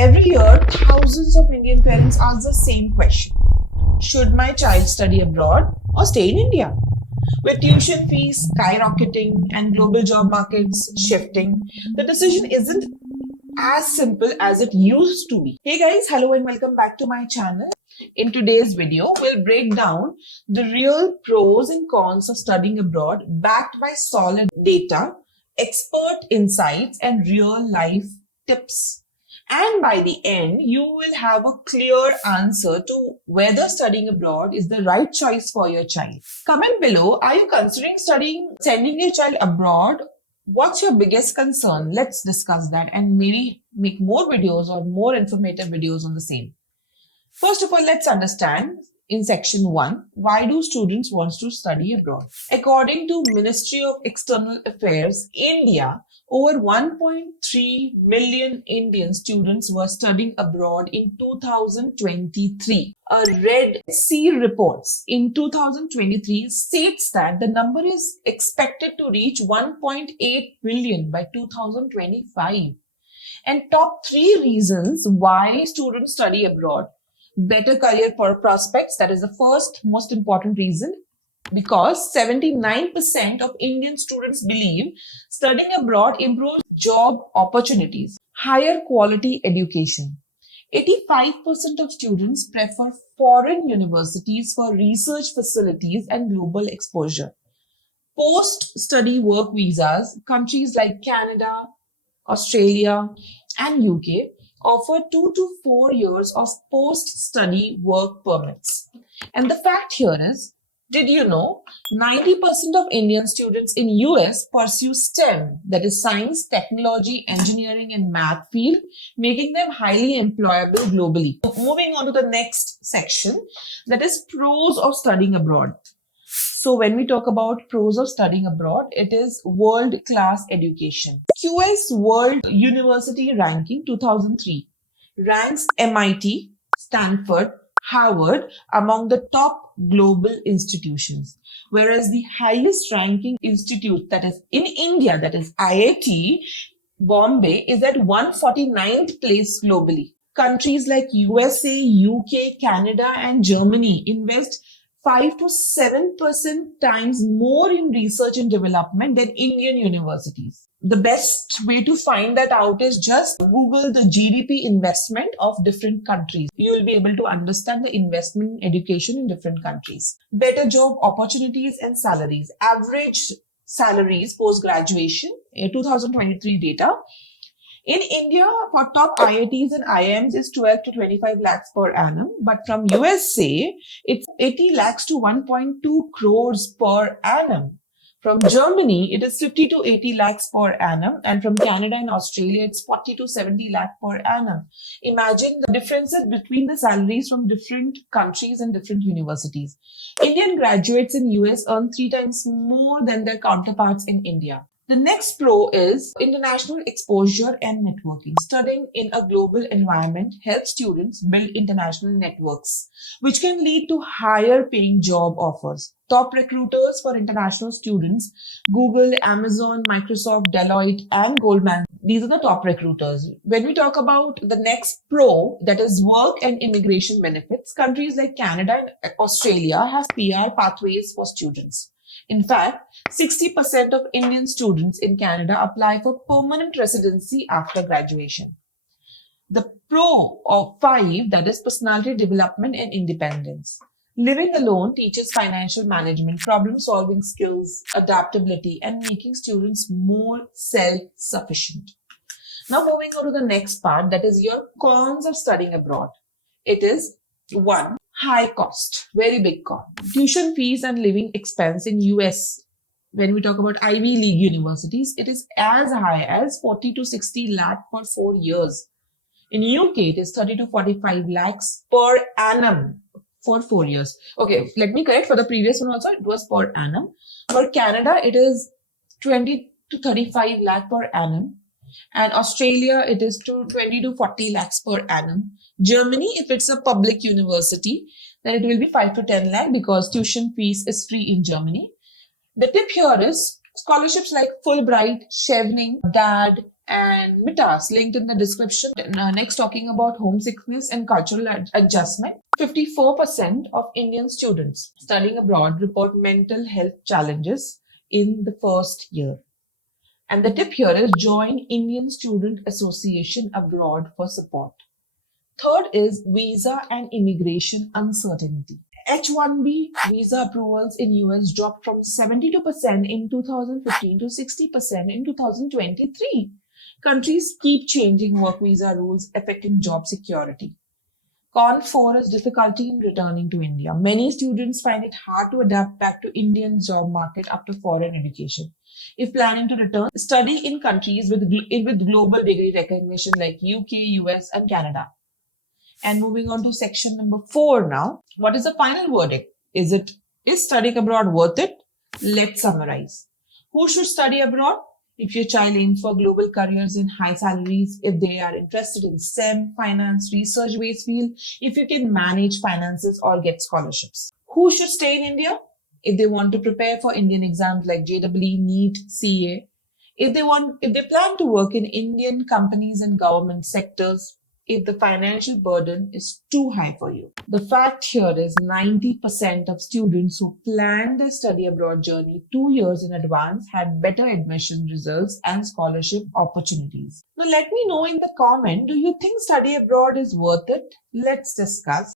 Every year, thousands of Indian parents ask the same question. Should my child study abroad or stay in India? With tuition fees skyrocketing and global job markets shifting, the decision isn't as simple as it used to be. Hey guys, hello and welcome back to my channel. In today's video, we'll break down the real pros and cons of studying abroad backed by solid data, expert insights, and real life tips. And by the end, you will have a clear answer to whether studying abroad is the right choice for your child. Comment below, are you considering sending your child abroad? What's your biggest concern? Let's discuss that and maybe make more videos or more informative videos on the same. First of all, let's understand in section 1, why do students want to study abroad? According to Ministry of External Affairs, India, over 1.3 million Indian students were studying abroad in 2023. A Red Sea reports in 2023 states that the number is expected to reach 1.8 million by 2025. And top 3 reasons why students study abroad. Better career prospects, that is the first most important reason, because 79% of Indian students believe studying abroad improves job opportunities. Higher quality education. 85% of students prefer foreign universities for research facilities and global exposure. Post-study work visas, countries like Canada, Australia, and UK offer 2 to 4 years of post-study work permits. And the fact here is, did you know 90% of Indian students in US pursue STEM, that is science, technology, engineering, and math field, making them highly employable globally. Moving on to the next section, that is pros of studying abroad. So when we talk about pros of studying abroad, it is world-class education. QS World University Ranking 2003 ranks MIT, Stanford, Harvard among the top global institutions, whereas the highest ranking institute that is in India, that is IIT Bombay, is at 149th place globally. Countries like USA, UK, Canada, and Germany invest 5 to 7% times more in research and development than Indian universities. The best way to find that out is just Google the GDP investment of different countries. You will be able to understand the investment in education in different countries. Better job opportunities and salaries. Average salaries post-graduation, 2023 data. In India, for top IITs and IIMs is 12 to 25 lakhs per annum, but from USA, it's 80 lakhs to 1.2 crores per annum. From Germany, it is 50 to 80 lakhs per annum, and from Canada and Australia, it's 40 to 70 lakh per annum. Imagine the differences between the salaries from different countries and different universities. Indian graduates in US earn 3 times more than their counterparts in India. The next pro is international exposure and networking. Studying in a global environment helps students build international networks, which can lead to higher paying job offers. Top recruiters for international students, Google, Amazon, Microsoft, Deloitte, and Goldman. These are the top recruiters. When we talk about the next pro, that is work and immigration benefits, countries like Canada and Australia have PR pathways for students. In fact, 60% of Indian students in Canada apply for permanent residency after graduation. The pro of 5, that is personality development and independence. Living alone teaches financial management, problem-solving skills, adaptability, and making students more self-sufficient. Now moving on to the next part, that is your cons of studying abroad. It is 1. High cost, very big con. Tuition fees and living expense in US, when we talk about Ivy League universities, it is as high as 40 to 60 lakh for 4 years. In UK, it is 30 to 45 lakhs per annum for 4 years. Okay, let me correct, for the previous one also, it was per annum. For Canada, it is 20 to 35 lakh per annum. And Australia, it is to 20 to 40 lakhs per annum. Germany, if it's a public university, then it will be 5 to 10 lakh because tuition fees is free in Germany. The tip here is scholarships like Fulbright, Chevening, DAD, and MITAS linked in the description. Next, talking about homesickness and cultural adjustment. 54% of Indian students studying abroad report mental health challenges in the first year. And the tip here is join Indian Student Association abroad for support. Third is visa and immigration uncertainty. H-1B visa approvals in US dropped from 72% in 2015 to 60% in 2023. Countries keep changing work visa rules affecting job security. Con 4 is difficulty in returning to India. Many students find it hard to adapt back to Indian job market after foreign education. If planning to return, study in countries with global degree recognition like UK, US, and Canada. And moving on to section number 4 now. What is the final verdict? Is studying abroad worth it? Let's summarize. Who should study abroad? If your child aims for global careers in high salaries, if they are interested in STEM, finance, research-based field, if you can manage finances or get scholarships. Who should stay in India? If they want to prepare for Indian exams like JEE, NEET, CA. If they plan to work in Indian companies and government sectors, if the financial burden is too high for you. The fact here is 90% of students who planned their study abroad journey 2 years in advance had better admission results and scholarship opportunities. Now let me know in the comment, do you think study abroad is worth it? Let's discuss.